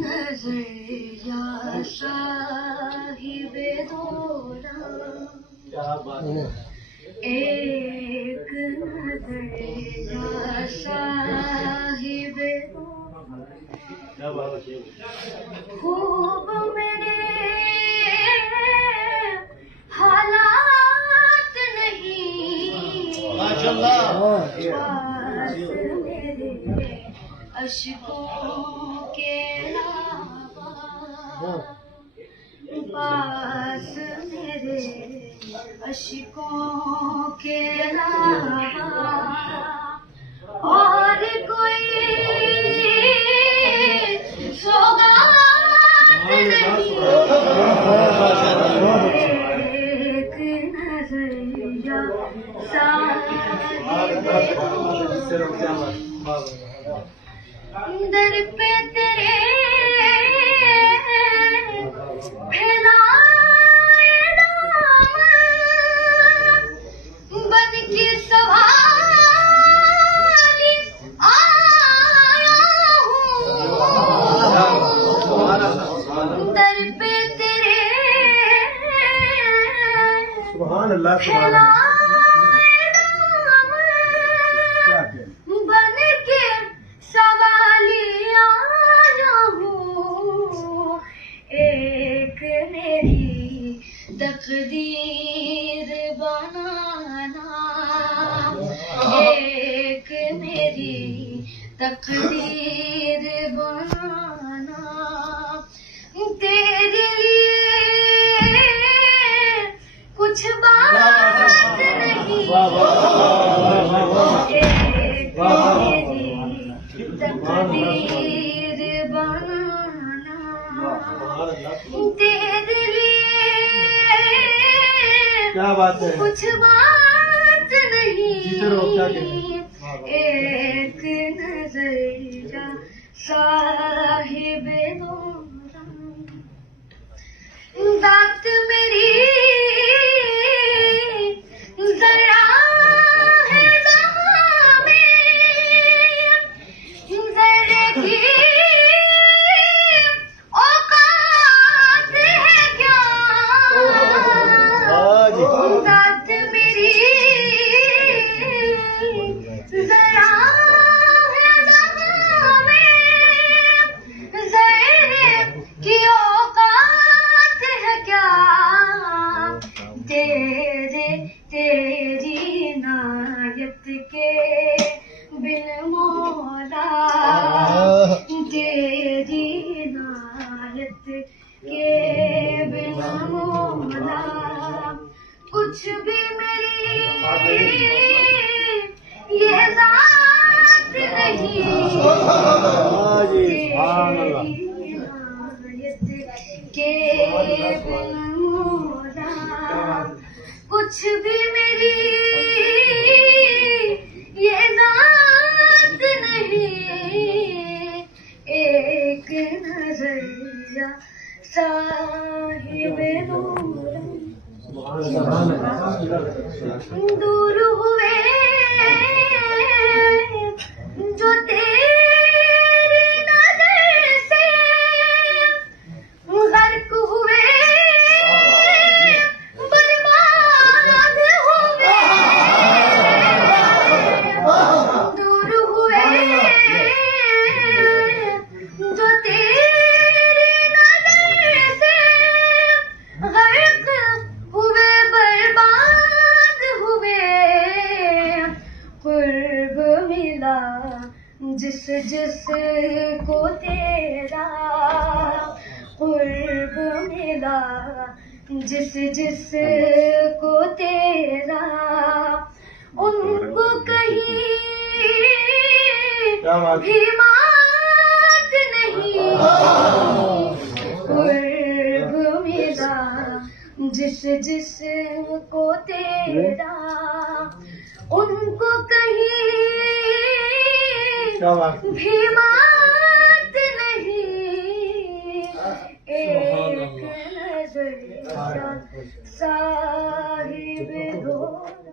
नजरिया साहिबे दोरा, एक नजरिया साहिबे दोरा, खूब मेरे हालात नहीं, मेरे अशकों के अलावा, पास मेरे अशकों के अलावा और कोई सौगात नहीं। एक नजरिया साहिबे दोरा, दर पे तेरे फैलाए दामन, बन के सवारी आया हूँ, दर पे तेरे फैलाए दामन, बन के सवाली आया हूँ। एक मेरी तकदीर बनाना, एक मेरी तकदीर बनाना, तेरे लिए कुछ बात नहीं। एक मेरी तकदीर बनाना, तेरे लिए क्या बात है, कुछ बात नहीं। एक नजरिया साहिबे दोरा, दात मेरी जरा है दामे, जरे की औकात है क्या, दात मेरी जरा है दामे, जरे की औकात है क्या, तेरी नायत के बिन मौला, तेरी नायत के बिन मौला, कुछ भी मेरी ये जात नहीं। तेरी नायत के बिन मौला, कुछ भी मेरी ये जात नहीं। एक नजरिया साहिबे दोरा, दूर हुए जो तेरी नजर से, गर्क हुए बर्बाद हुए, दूर हुए जो तेरी नजर से, गर्क हुए बर्बाद हुए। कुर्ब मिला जिस जिस को तेरा, कुर्ब मिला जिस जिस को तेरा, उनको कहीं भी मात नहीं। कुर्ब मिला जिस जिस को तेरा, उनको कहीं भी मात नहीं। एक नजरिया साहिबे दोरा।